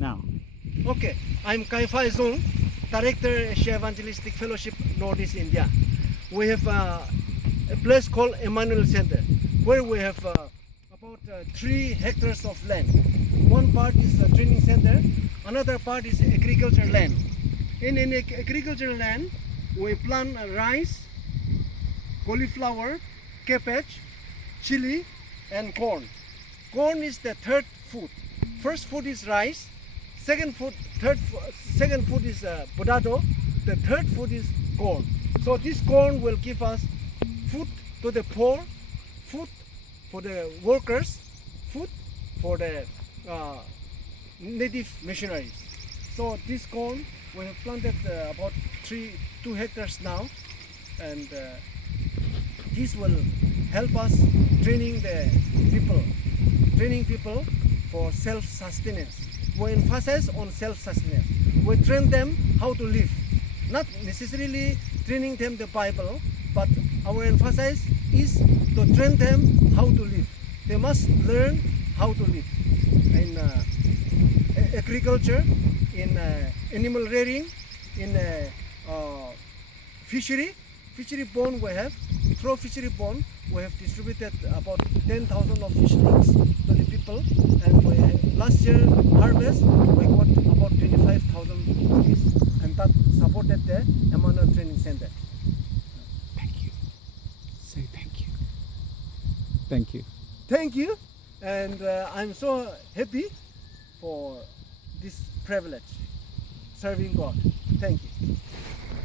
now? Okay, I'm Kai Fai Zong, Director Asia Evangelistic Fellowship Northeast India. We have a place called Emmanuel Center, where we have about 3 hectares of land. One part is a training center, another part is agricultural land. In agricultural land, we plant rice, cauliflower, cabbage, chili, and corn. Corn is the third food. First food is rice. Second food is potato. The third food is corn. So this corn will give us food to the poor, food for the workers, food for the native missionaries. So this corn we have planted about 2 hectares now, and this will help us training people for self-sustenance. We emphasize on self-sustenance. We train them how to live, not necessarily training them the Bible, but our emphasis is to train them how to live. They must learn how to live in agriculture, in animal rearing, in fishery pond we have. Through fishery pond we have distributed about 10,000 of fishlings to the people, and last year harvest we got about 25,000 rupees, and that supported the Emmanuel Training Center. Thank you. Say thank you. Thank you. Thank you, and I'm so happy for this privilege, serving God. Thank you.